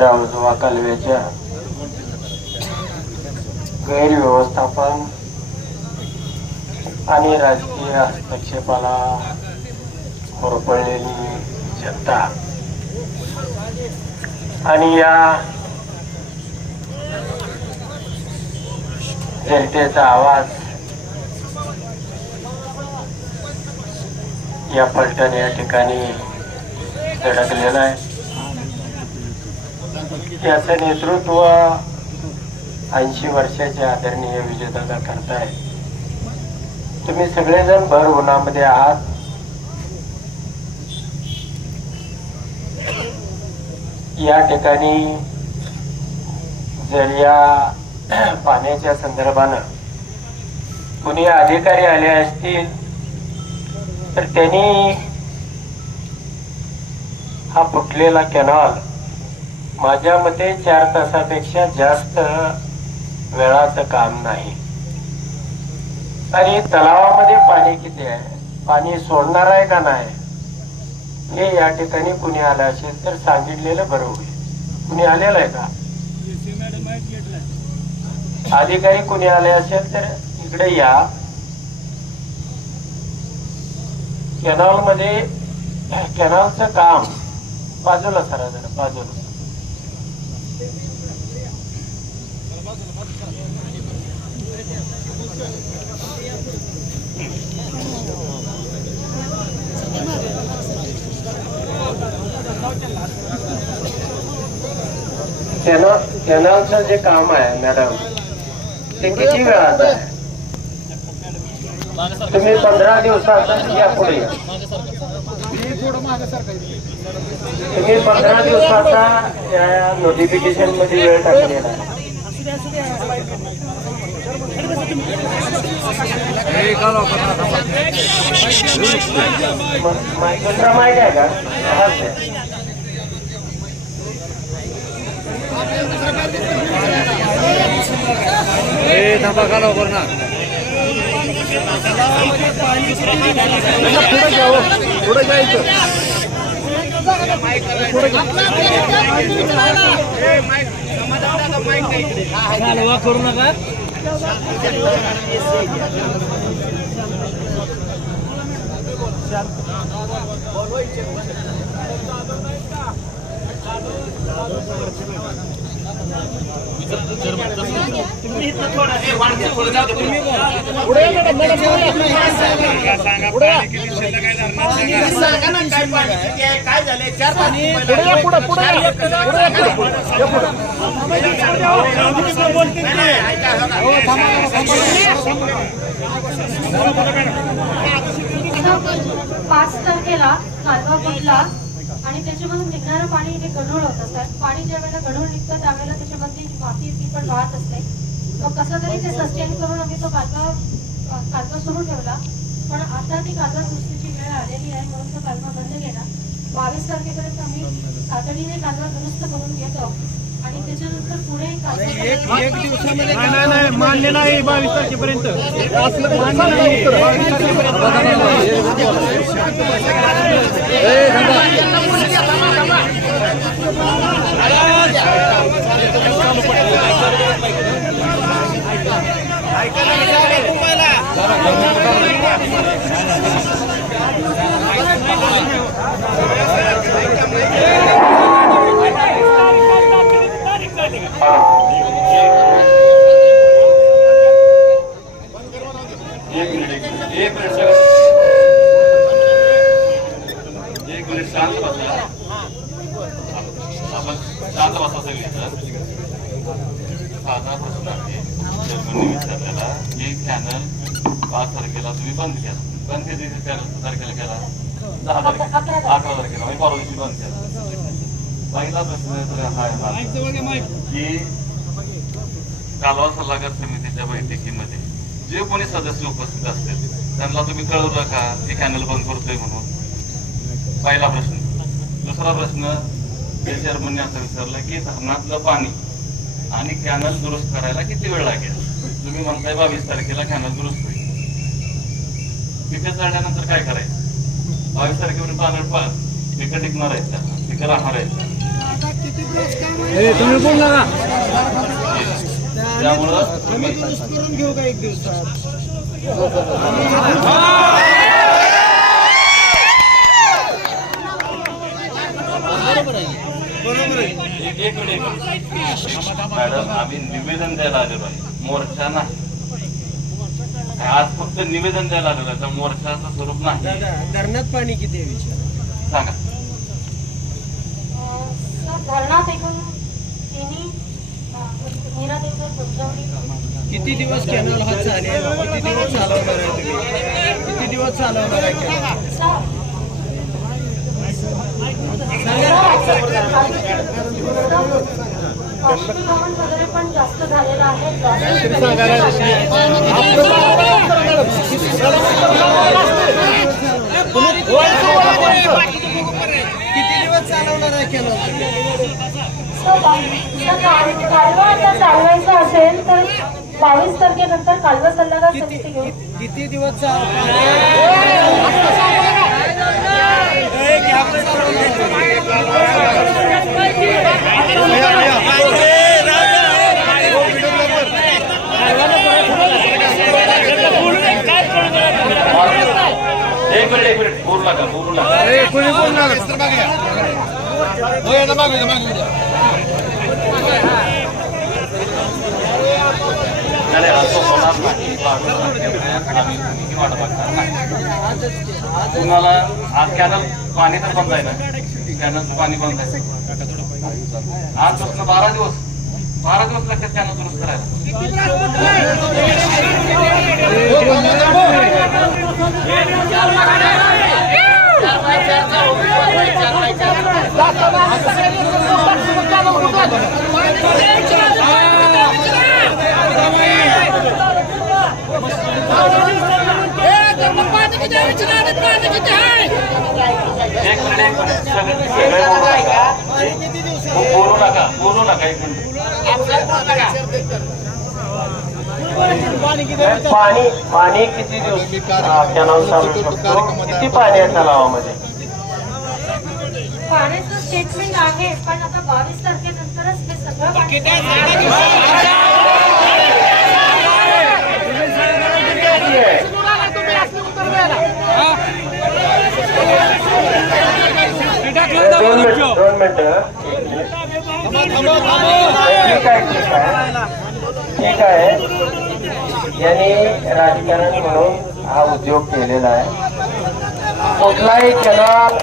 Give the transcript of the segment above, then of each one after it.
रामजोवा कालव्याच्या गैरव्यवस्थापन आणि राजकीय हस्तक्षेपाला होरपळलेली जनता. आणि या जनतेचा आवाज या पलटण या ठिकाणी धडकलेला आहे. याचं नेतृत्व ऐंशी वर्षाचे आदरणीय विजयदादा करताय. तुम्ही सगळेजण भर उन्हामध्ये आहात. या ठिकाणी जर या पाण्याच्या संदर्भानं कुणी अधिकारी आले असतील तर त्यांनी हा फुटलेला कॅनॉल माझ्या मते चार तासापेक्षा जास्त वेळाचं काम नाही. आणि तलावामध्ये पाणी किती आहे? पाणी सोडणार आहे का नाही? हे या ठिकाणी कुणी आलं असेल तर सांगितलेलं बरं होईल कुणी आलेलं आहे का? अधिकारी कुणी आले असेल तर इकडे या. कॅनॉलमध्ये कॅनॉलचं काम बाजूला सरा जरा बाजूला. कॅनॉल कॅनॉलचं जे काम आहे मॅडम ते किती वेळात आहे? तुम्ही पंधरा दिवसात या पुढे तुम्ही पंधरा दिवसाचा या नोटिफिकेशनमध्ये वेळ टाकलेला आहे. का? माहिती आहे का हाच आहे. करू नका बोलवायचे काय झाले चार पाच तारखेला कालवा कुठला आणि त्याच्यामधून निघणारं पाणी हे गढूळ होत असतात पाणी ज्या वेळेला गढूळ निघतं त्यावेळेला त्याच्यामध्ये माती ती पण वाहत असते. मग कसं तरी ते सस्टेन करून आम्ही तो कालवा अ, कालवा सुरू ठेवला. पण आता ती कालवा दुरुस्तीची वेळ आलेली आहे म्हणून तो कालवा बंद केला. बावीस तारखेपर्यंत आम्ही तातडीने कालवा दुरुस्त करून घेतो. आणि त्याच्यानंतर पुढे कालवा नाही नाही नाही मान्य नाही बावीस तारखेपर्यंत. असलं मान्य नाही. बावीस एक मिनिट एक मिनिट सर एक मिनिट शांत बसा आपण शांत बसा सगळी साधा प्रश्न आहे विचारलेला एक चॅनल पाच तारखेला तुम्ही बंद केला बंद किती तारखेला केला दहा तारखेला अकरा तारखेला म्हणजे परवा दिवशी बंद केला पहिला प्रश्न हा की कालवा सल्लागार समितीच्या बैठकीमध्ये जे कोणी सदस्य उपस्थित असतील त्यांना तुम्ही कळवलं का की कॅनल बंद करतोय म्हणून. पहिला प्रश्न. दुसरा प्रश्न ते चेअरमनने असं विचारलं की धरणातलं पाणी आणि कॅनल दुरुस्त करायला किती वेळ लागेल? तुम्ही म्हणताय बावीस तारखेला कॅनल दुरुस्त होईल. तिथे चढल्यानंतर काय करायचं? बावीस तारखेपर्यंत पाणी पिकं टिकणार आहेत का? पिकं राहणार आहेत ए, तुम्ही बोल नका त्यामुळं तुम्ही घेऊ का एक दिवसात एक एक मिनिट एक मिनिट. मॅडम आम्ही निवेदन द्यायला आलेलो आहे. मोर्चा नाही. आज फक्त निवेदन द्यायला आलेलो आहे. मोर्चाचं स्वरूप नाही. धरणात पाणी किती आहे विचार? सांगा. किती दिवस कॅनल हा चालेल किती दिवस चालवणार आहे तुम्ही किती दिवस चालवणार आहे कॅनल बाष्पीभवन वगैरे पण जास्त झालेलं आहे चालवणार आहे कॅनल कालवा आता चालवायचा असेल तर बावीस तारखेनंतर कालवा सल्लागार समिती घेऊन किती दिवस चालवणार एक मिनिट एक मिनिट बोलू नका बोलू नका नाही, नाही, असं होणार नाही. आम्ही किती वाट बघणार नाही. तुम्हाला आज कॅनल पाणी तर बंद आहे ना? कॅनलचं पाणी बंद आहे. आजपासून बारा दिवस. बारा दिवस लागतात कॅनल दुरुस्त करायला. बोलू नका बोलू नका बोलू नका एक मिनिट. पाणी पाणी किती दिवस कॅनॉल चालू शकतो? किती पाणी आहे तलावामध्ये? पाण्याचं स्टेटमेंट आहे पण आता बावीस तारखेनंतरच हे सगळं दोन मिनिट ठीक आहे. ठीक आहे. यांनी राजकारण म्हणून हा उद्योग केलेला आहे. कुठलाही कॅनॉल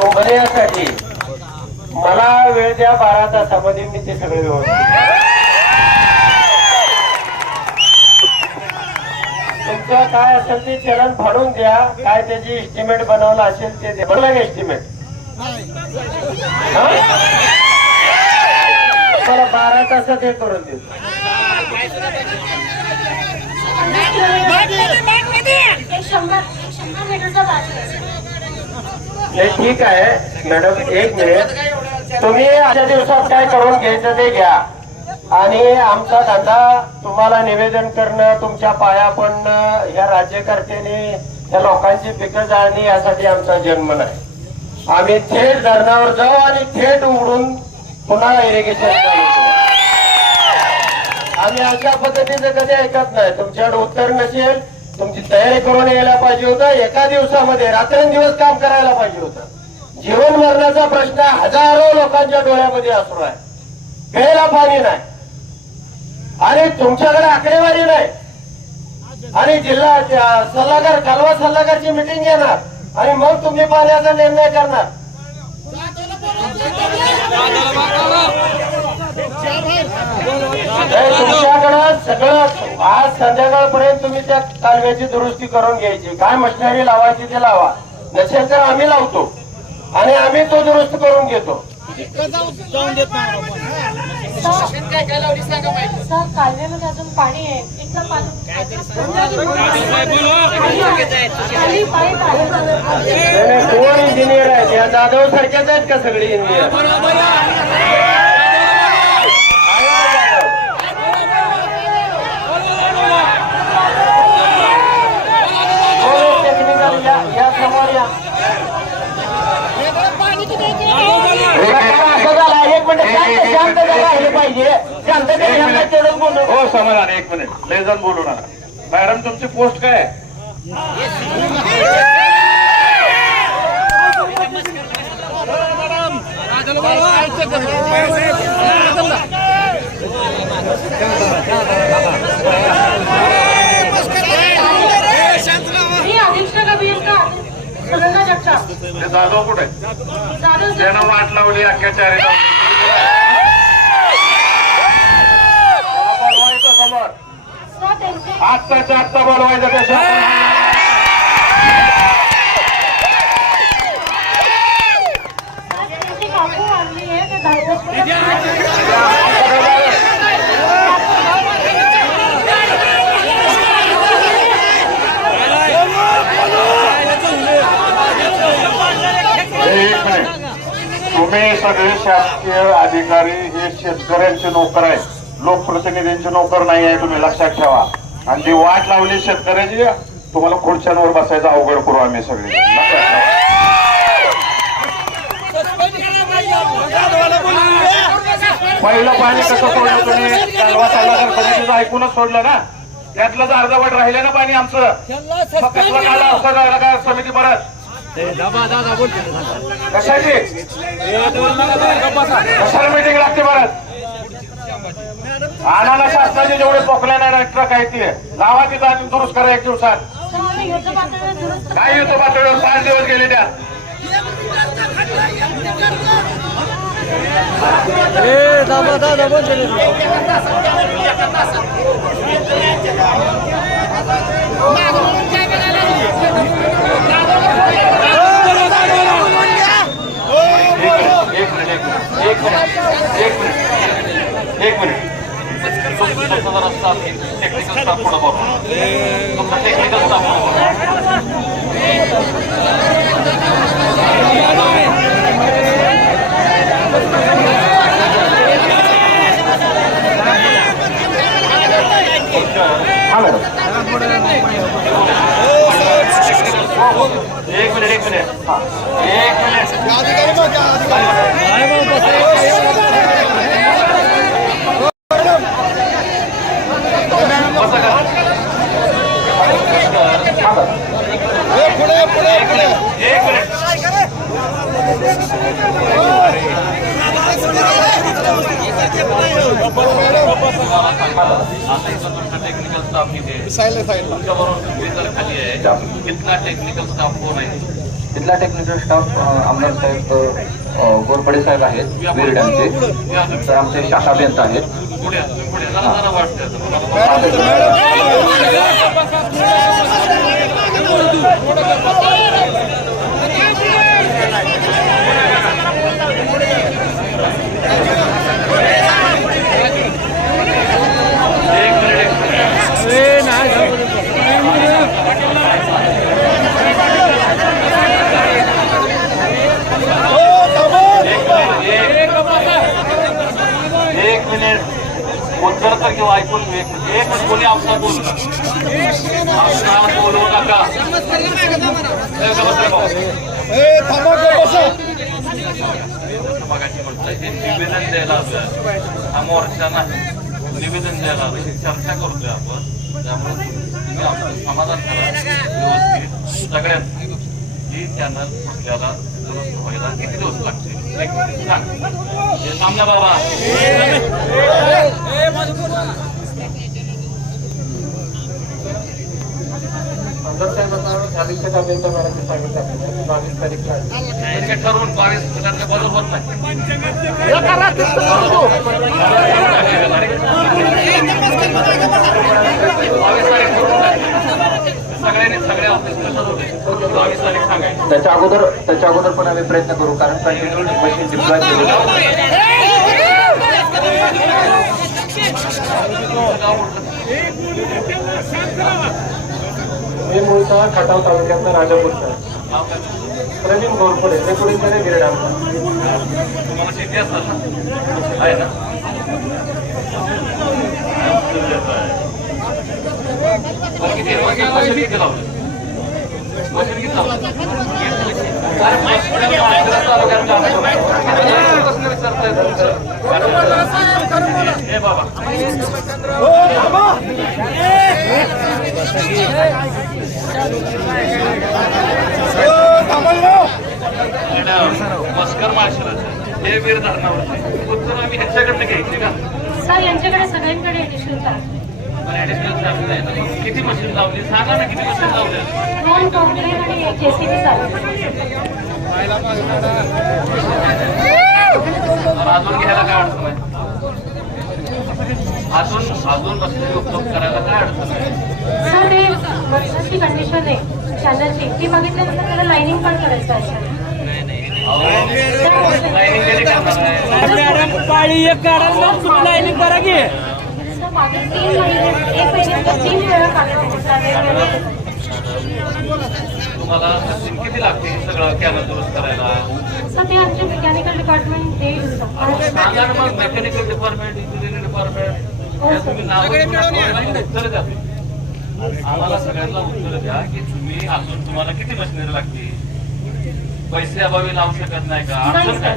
उघडण्यासाठी मला वेळ द्या बारा तासामध्ये मी ते सगळे व्यवस्थित तुमचं काय असेल ते चलन फाडून द्या काय त्याची एस्टिमेट बनवलं असेल ते द्या. बनलं का एस्टिमेट बरं बारा तासात हे करून देऊ एक शंभर एक शंभर मीटरचा बाजू आहे नाही ठीक आहे. मॅडम एक मिनिट. तुम्ही अशा दिवसात काय करून घ्यायचं ते घ्या. आणि आमचा धंदा तुम्हाला निवेदन करणं तुमच्या पाया पडणं या राज्यकर्त्यांनी या लोकांची पिकं जाळणी यासाठी आमचा जन्म नाही. आम्ही थेट धरणावर जाऊ आणि थेट उघडून पुन्हा इरिगेशन करू. आम्ही अशा पद्धतीचं कधी ऐकत नाही. तुमच्याकडे उत्तर नसेल तुमची तयारी करून यायला पाहिजे होता. एका दिवसामध्ये रात्रंदिवस काम करायला पाहिजे होतं. जीवन मरणाचा प्रश्न हजारो लोकांच्या डोळ्यामध्ये असू आहे प्यायला पाणी नाही. आणि तुमच्याकडे आकडेवारी नाही. आणि जिल्हा सल्लागार कालवा सल्लागारची मिटिंग घेणार आणि मग तुम्ही पाण्याचा निर्णय करणार. तुमच्याकडं सगळं आज संध्याकाळपर्यंत तुम्ही त्या कालव्याची दुरुस्ती करून घ्यायची. काय मशिनरी लावायची ते लावा. नसेल तर आम्ही लावतो. आणि आम्ही तो दुरुस्त करून घेतो. सर कालव्यामध्ये अजून पाणी आहे. इथलं पाणी कोण इंजिनियर आहेत. या जाधव सारख्याच आहेत का सगळे इंजिनियर टेक्निकल या या समोर या प्रकार असा झाला एक मिनिट शांत शांत जरा राहिले पाहिजे शांत तेवढंच बोलू हो समाधान एक मिनिट. लय जण बोलू नका. मॅडम तुमची पोस्ट काय आहे? मी अधीक्षक अभियंता सुनंदा जगताप ते जाधव कुठे? आहे? जाधव त्यानं वाट लावली अख्याचारी बोलवायचं समोर. त्यांचे आत्ताच्या आत्ता बोलवायचं त्याच्या त्यांची काकू आणली आहे ते एक मिनिट तुम्ही सगळे शासकीय अधिकारी हे शेतकऱ्यांचे नोकर आहेत. लोकप्रतिनिधींचे नोकर नाही आहे तुम्ही लक्षात ठेवा. आणि जी वाट लावली शेतकऱ्याची तुम्हाला खुर्च्यांवर बसायचं अवघड करू आम्ही सगळे. लक्षात ठेवा. पहिलं पाणी कसं सोडलं तुम्ही? कालवा सल्लागार समितीचं ऐकूनच सोडलं ना? त्यातलंच अर्धवट राहिलं ना पाणी आमचं? मग कसलं काय? समिती परत? कशाची? कशाला मीटिंग लागते परत? आणाला शासनाचे जेवढे पोकल्या नाही ट्रक आहेत ते. लावा तिथं आणि दुरुस्त करा एक दिवसात. काय येतो पातळीवर पाच दिवस गेले त्या? दाबा दाबा दाबा एक एक मिनिट एक मिनिट एक मिनिट तुमचा जरा स्टाफ टेक्निकल स्टाफ पुढे बघा तुमचा टेक्निकल स्टाफ पुढे बघा हा मॅडम एक मिनिट एक मिनिट एक मिनिट स्टाफ किती आहे तुमच्या बरोबर तुम्ही जर खाली आहे कितना टेक्निकल स्टाफ कोण आहे? तिथला टेक्निकल स्टाफ आमदार साहेब गोरपडे साहेब आहेत तुम्ही तर आमचे शाखा अभियंता आहेत वाटतं तुम्हाला एक मिनिट एक मिनिट ए नाही एक मिनिट तर किंवा ऐकून. एक कोणी आपला बोलू नका. बोलू नका. मगाशी म्हटलं निवेदन द्यायला आलं हा मोर्चा नाही. निवेदन द्यायला आलं चर्चा करतोय आपण. त्यामुळे तुम्ही आपलं समाधान करा व्यवस्थित. सगळ्यात चॅनल आपल्याला दुरुस्त व्हायला किती दिवस लागतील? सांगा मिनिट सांग हे बाबा. ठरवून बावीस मुलांना बरोबर नाही. बावीस तारीख सगळ्यांनी सगळ्या ऑफिसला ठरवले बावीस तारीख सांगायची. त्याच्या अगोदर त्याच्या अगोदर पण आम्ही प्रयत्न करू कारण मशीन डिप्लॉय. मी मूळचा खटाव तालुक्यातला राजापूरचा प्रवीण घोरपडे रेकुडीकडे गिरडा तुम्हाला शेती असतात ना? आहे ना? हो, मस्कर माळशिरस हे वीर धरणावर उत्तर आम्ही ह्याच्याकडनं घ्यायचे का सर यांच्याकडे सगळ्यांकडे निशुल्क. किती मशीन लावली? सांगा ना किती मशीन लावल्या अजून घ्यायला काय अडचण आहे? अजून अजून मशिनरी उपलब्ध करायला काय अडचण आहे? सर ते मच्छरची कंडिशन आहे. चॅनलची ती बघितल्यानंतर त्याला लाईनिंग पण करायचं आहे. लाईनिंग करा की. तीन महिने एक महिन्यात तीन वेळा काढलं होतं तुम्हाला किती लागते हे सगळं कॅनल दुरुस्त करायला? आमचे मेकॅनिकल डिपार्टमेंट देईल मेकॅनिकल डिपार्टमेंट इंजिनिअरिंग डिपार्टमेंट तुम्ही नाव आम्हाला सगळ्यांना उत्तर द्या की तुम्ही अजून तुम्हाला किती मशिनरी लागते पैसे अभावी लावू शकत नाही का? अडचण काय?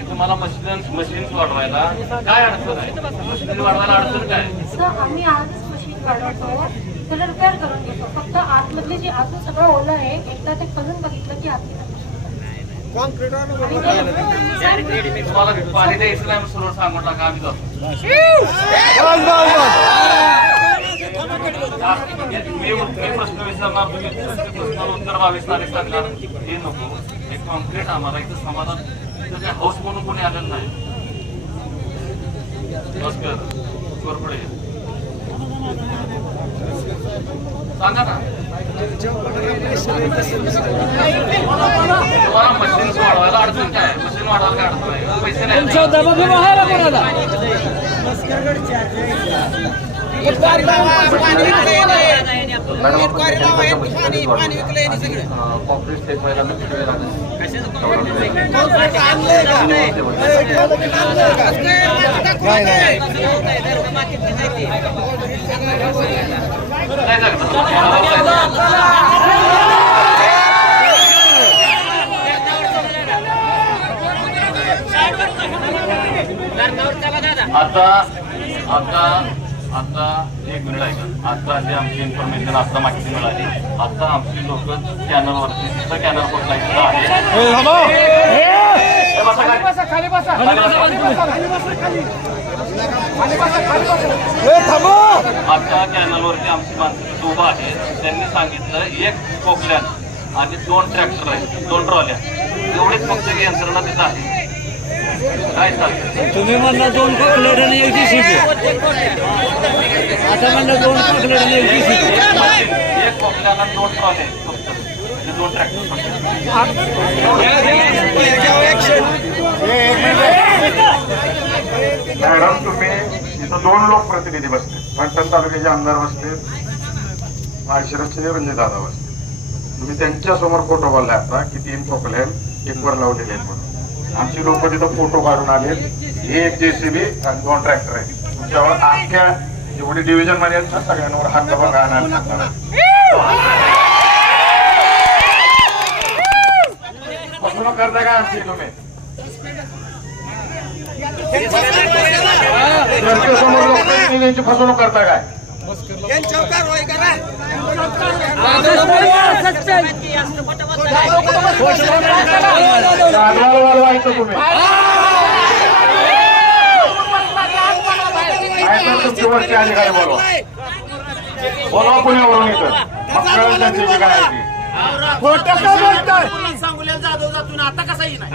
तुम्हाला मशीन मशीन वाढवायला काय अडचण आहे मशीन वाढवायला अडचण काय सर आम्ही आजच मशीन वाढवतो त्याला रिपेअर करून घेतो फक्त आतमधले जे आतून सगळं ओलं आहे एकदा ते करून बघितलं की आत तुम्हाला पाणी द्यायचं नाही म्हणून सांगून टाका आम्ही जातो मी मी प्रश्न विचारणार तुम्ही प्रश्नाला उत्तर बावीस तारीख सांगणार. हे नको. एक कॉन्क्रीट आम्हाला इथं समाधान इथं हाऊस म्हणून कोणी आलेलं नाही. नमस्कार कोरपडे सांगा ना. तुम्हाला मशीन वाढवायला अडचण काय? मशीन वाढवायला काय अडचण आहे? पैसे नाही. दबाव स्टेट व्हायला आता आता आता एक मिनिट ऐका आता जे आमची इन्फॉर्मेशन आता माहिती मिळाली. आता आमची लोक कॅनलवरती तिथं कॅनल पोचलायचं आहे? हे बसा खाली. खाली बसा. आता कॅनलवरती आमची माणसं उभा आहे त्यांनी सांगितलं एक कोकल्यान आणि दोन ट्रॅक्टर आहेत दोन ट्रॉल्या एवढीच फक्त यंत्रणा तिथं आहे. तुम्ही म्हणला दोन कॉकलेट आणि एक जीसीबी आता म्हणलं दोन कॉकलेट आणि एक जीसीबी दोन ट्रॅक्टर मॅडम तुम्ही इथं दोन लोकप्रतिनिधी बसते फलटण तालुक्याचे आमदार बसते माळशिरसचे रणजित दादा बसते तुम्ही त्यांच्यासमोर फोटो बोलला आता की तीन खोकले एक वर लावलेले आहेत म्हणून. आमची लोक तिथं फोटो काढून आले. हे एक जेसीबी आणि दोन ट्रॅक्टर आहेत. तुमच्यावर अख्ख्या जेवढी डिव्हिजनमध्ये आहेत ना सगळ्यांवर हात बघा आहे. फसवणूक करता का आमची तुम्ही? समोर लोकप्रतिनिधींची फसवणूक करता काय? गाढवाला अधिकारी बोलवा बोलवा पुण्यावरून इथं मग त्यांची काय जाधव जातून आता कसाही नाही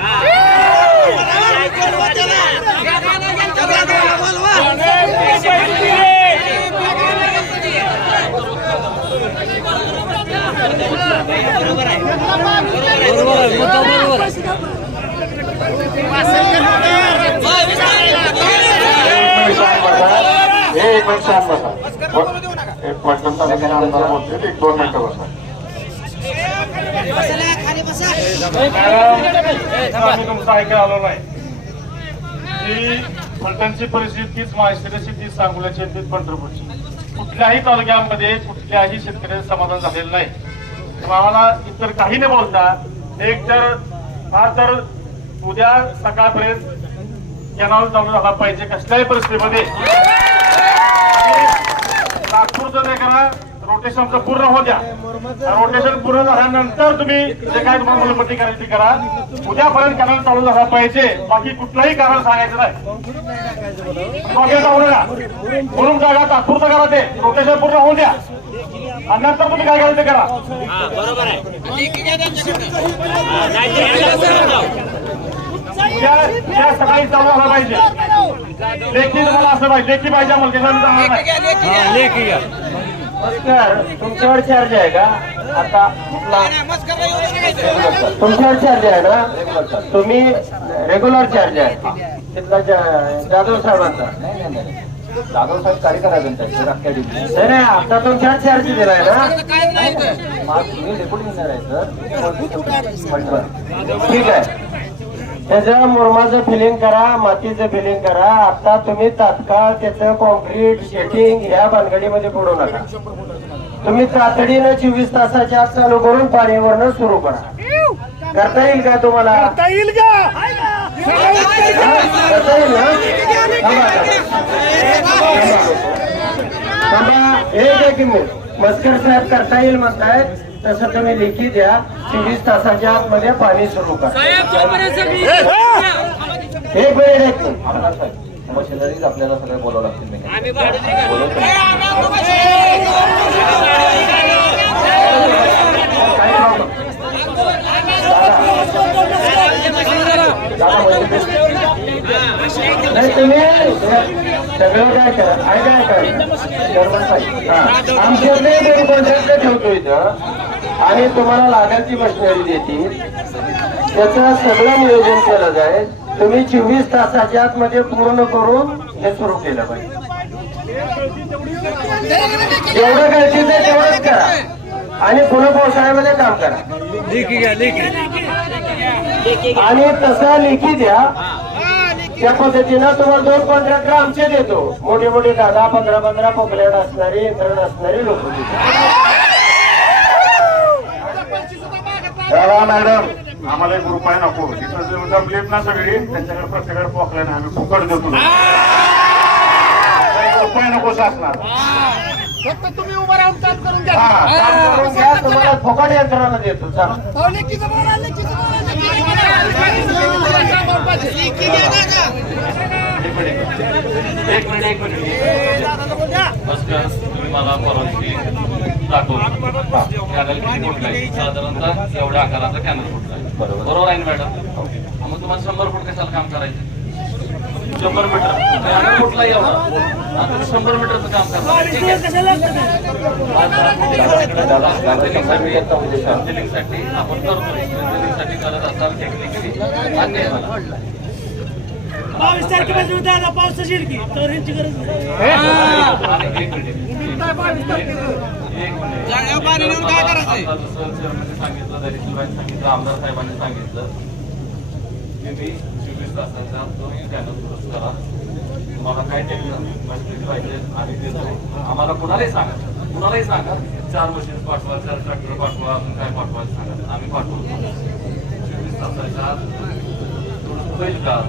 एक मिनिट शांत बसा एक मिनिट शांत बसा एक मिनिट आमदार बोलतील एक दोन मिनिटं बसा आम्ही तुमचं ऐकायला आलो नाही ही फलटणची परिस्थिती तीच महाराष्ट्राची तीच सांगोल्याची तीच पंढरपूरची. कुठल्याही तालुक्यामध्ये कुठल्याही शेतकऱ्याचं समाधान झालेलं नाही. आम्हाला इतर काही न बोलता एक तर फार तर उद्या सकाळपर्यंत कॅनॉल चालू झाला पाहिजे कसल्याही परिस्थितीमध्ये. नागपूरचं नाही करा रोटेशन पूर्ण होऊ द्या. रोटेशन पूर्ण झाल्यानंतर तुम्ही जे काय तुम्हाला मुलपट्टी करायची करा. उद्यापर्यंत कॅनॉल चालू झाला पाहिजे बाकी कुठलंही कारण सांगायचं नाही. बाकी जाऊ नका म्हणून जागा तात्पुरतं करा ते. रोटेशन पूर्ण होऊ द्या. आणि नंतर तुम्ही काय करायचं ते करा उद्या उद्या सकाळी चालू झाला पाहिजे. लेखी तुम्हाला असं पाहिजे लेखी पाहिजे मुलगी चांगलं नाही. नमस्कार तुमच्यावर चार्ज आहे का? आता तुमच्यावर चार्ज आहे ना? तुम्ही रेग्युलर चार्ज आहे. तिथला जा- जाधव साहेबांचा. नाही नाही नाही जाधव साहेब चार्ज दिलाय ना. आहे सर. ठीक आहे. त्याचं मुरमाचं फिलिंग करा मातीचं फिलिंग करा. आता तुम्ही तात्काळ त्याचं कॉन्क्रीट शेटिंग ह्या भानगडीमध्ये पडू नका. तुम्ही तातडीनं चोवीस तासाच्या आत चालू करून पाणीवरनं सुरू करा. करता येईल का तुम्हाला? करता येईल का? करता मस्कर साहेब करता येईल म्हणताय तसं तुम्ही लेखी द्या चोवीस तासाच्या आतमध्ये पाणी सुरू करा एक मिनिट मशिनरीज आपल्याला सगळे बोलावं लागतील काही problem. नाही तुम्ही सगळं काय करा? काय काय करा? आमच्याकडे कॉन्ट्रॅक्ट ठेवतो इथं. आणि तुम्हाला लागायची मशिनरी देतील. त्याचं सगळं नियोजन केलं जाईल. तुम्ही चोवीस तासाच्या आतमध्ये पूर्ण करून हे सुरू केलं पाहिजे. जेवढं गरजेचं तेवढंच करा. आणि पुन्हा पावसाळ्यामध्ये काम करा. आणि तसा लेखी द्या. त्या पद्धतीनं तुम्हाला दोन कॉन्ट्रॅक्टर आमचे देतो. मोठे मोठे दहा पंधरा पंधरा पॉप्युलेट असणारे यंत्रणा असणारे लोक दादा मॅडम आम्हाला एक रुपये नको. तिथं जमलेत ना सगळी. त्यांच्याकडे प्रत्येकाकडे पोकले नाही. आम्ही फुकट देतो रुपये नको शासनात फक्त तुम्ही उभं राहून काम करून द्या हा तुम्हाला फुकट यंत्रणा देतो. चला. एक मिनिट एक मिनिट मला परवानगी कॅनल किती फुटला साधारणतः एवढ्या आकाराचा कॅनल फुटला बरोबर आहे ना मॅडम मग तुम्हाला शंभर फूट कशाला काम करायचं शंभर मीटर. आता शंभर मीटरचं काम करणार. ठीक आहे. साठी आपण करतो साठी करत असाल टेक्निकली मान्य आहे मला बावीस तारखेपासून दादा पावसाची येईल की तर यांची गरज. आता सांगितलं आमदार साहेबांनी सांगितलं की मी चोवीस तो चॅनल दुरुस्त करा तुम्हाला काय टेक्निक पाहिजे आम्ही देतो आम्हाला कुणालाही सांगा कुणालाही सांगा चार मशीन पाठवा चार ट्रॅक्टर पाठवा अजून काय पाठवा सांगा आम्ही पाठवतो चोवीस तासाच्या आत दुरुस्त होईल का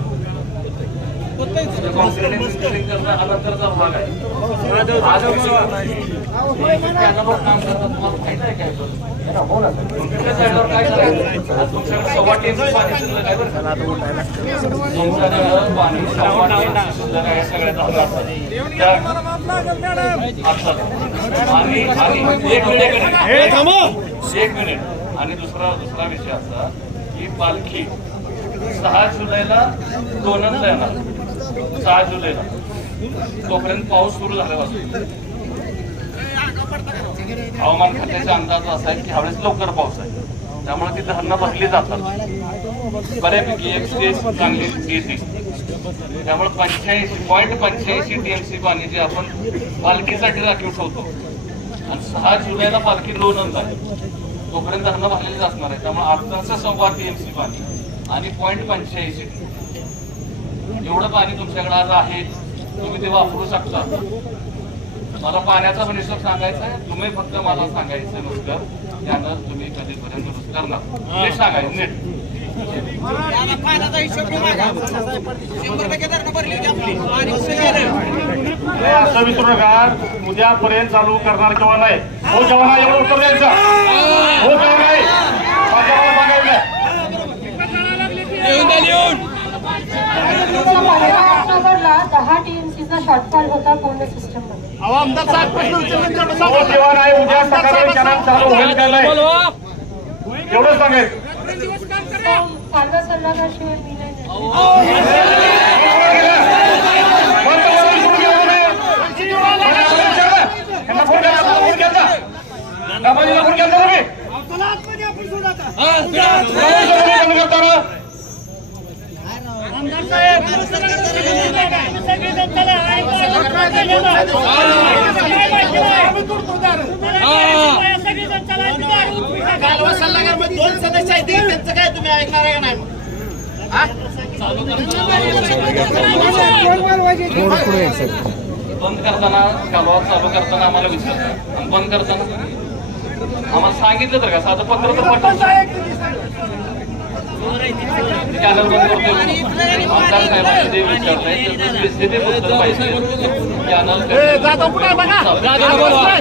एक मिनिट एक मिनिट. आणि दुसरा दुसरा विषय असा की पालखी सहा जुलैला दोनच येणार सहा जुलैला तोपर्यंत पाऊस सुरू झाल्यापासून. हवामान खात्याचा अंदाज असा आहे की ह्यावेळेस लवकर पाऊस आहे. त्यामुळे ती धरणं भरली जातात. बऱ्यापैकी एक स्टेज चांगली येते. त्यामुळे पंच्याऐंशी पॉईंट पंच्याऐंशी टीएमसी पाणी जे आपण पालखीसाठी राखीव ठेवतो. आणि सहा जुलैला पालखी लोणंद आहे. तोपर्यंत धरणं भरलेलीच असणार आहे. त्यामुळे आत्ताचं सव्वा टीएमसी पाणी. आणि पॉईंट पंच्याऐंशी. एवढं पाणी तुमच्याकडे आज आहे तुम्ही ते वापरू शकता. मला पाण्याचा पण हिशोब सांगायचा आहे तुम्ही फक्त मला सांगायचं नुसतं त्यानं तुम्ही कधीपर्यंत दुरुस्त करणार. नीट सांगायचं नीट. पाण्याचा हिशोब विसरू नका. उद्यापर्यंत चालू करणार किंवा नाही. हो किंवा नाही एवढं उत्तर द्यायचं. हो किंवा नाही माझ्या मला सांगायचं ऑक्टोबरला दहा टीएमसीचा शॉर्टफॉल होता पूर्ण सिस्टममध्ये अहो, नाही उद्या सकाळी चालू होईल का नाही एवढं सल्लागार शिवाय मी नाही देणार. कोणतं वरून सुरू केलं तुम्ही? त्यांना फोन केला, फोन केला. दामाजीला फोन केला तुम्ही? चला आतमध्ये आपण सोडू आता. दामाजीला फोन केला ना? आमदार साहेब तुम्ही सगळेजण चला. आणि तुम्हाला सगळेजण चला. आणि दार उचलून टाका. कालवा सल्लागारमध्ये दोन सदस्य आहेत त्यांचं काय तुम्ही ऐकणार आहे नाही बंद करताना कालवा चालू करताना आम्हाला विचारतात आणि बंद करताना आम्हाला सांगितलं तर का? साधं पत्र तर पाठवलं कॅनल बंद करतो आमदार साहेबांनी ते विचारलंय तर स्पेसिफिक उत्तर पाहिजे कॅनल ए, जाधव कुठे आहे बघा? जाधवला बोलवा.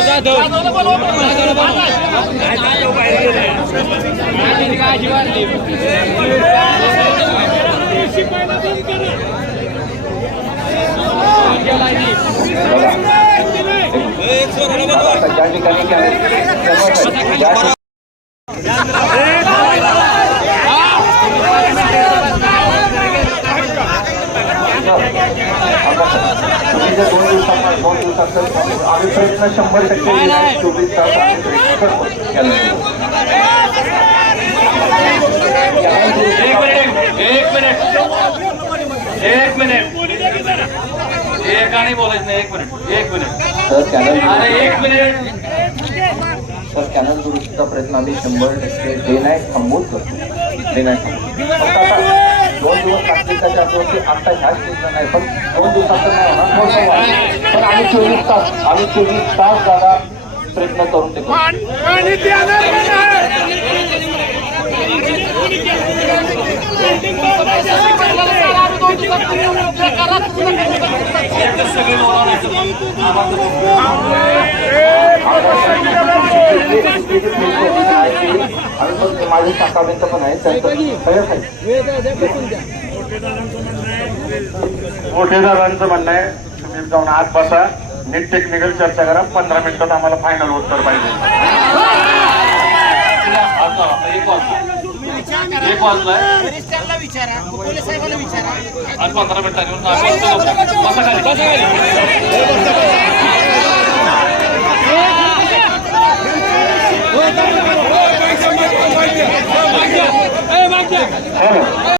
जाधवला बोलवा. आता ज्या ठिकाणी कॅमेरे ज्या ठिकाणी तुम्ही जर दोन दिवसात दोन दिवसात जर आम्ही प्रयत्न शंभर टक्के. चोवीस तास. एक मिनिट एक मिनिट. एक मिनिट. एकाने बोलायचं नाही एक मिनिट एक मिनिट. तर कॅनल अरे एक मिनिट. तर कॅनल दुरुस्तीचा प्रयत्न आम्ही शंभर टक्के डे नाईट थांबवून करतो. डे नाईट दोन दिवस लागतील त्याच्या अर्थवरती आता ह्या स्टेजला नाही पण दोन दिवसात तर नाही होणार. पण आम्ही चोवीस तास आम्ही चोवीस तास दादा प्रयत्न करून ते आणि माझे शाखावेंचं पण आहे मोठेदारांचं म्हणणं आहे तुम्ही जाऊन आत बसा. नीट टेक्निकल चर्चा करा. पंधरा मिनिटात आम्हाला फायनल उत्तर पाहिजे. एक वाजता एक वाजलाय वरिष्ठांना विचारा पोलीस साहेबांना विचारा आणि पंधरा मिनिटांनी येऊन आम्ही बसतो. बसा खाली बसा खाली हो ना?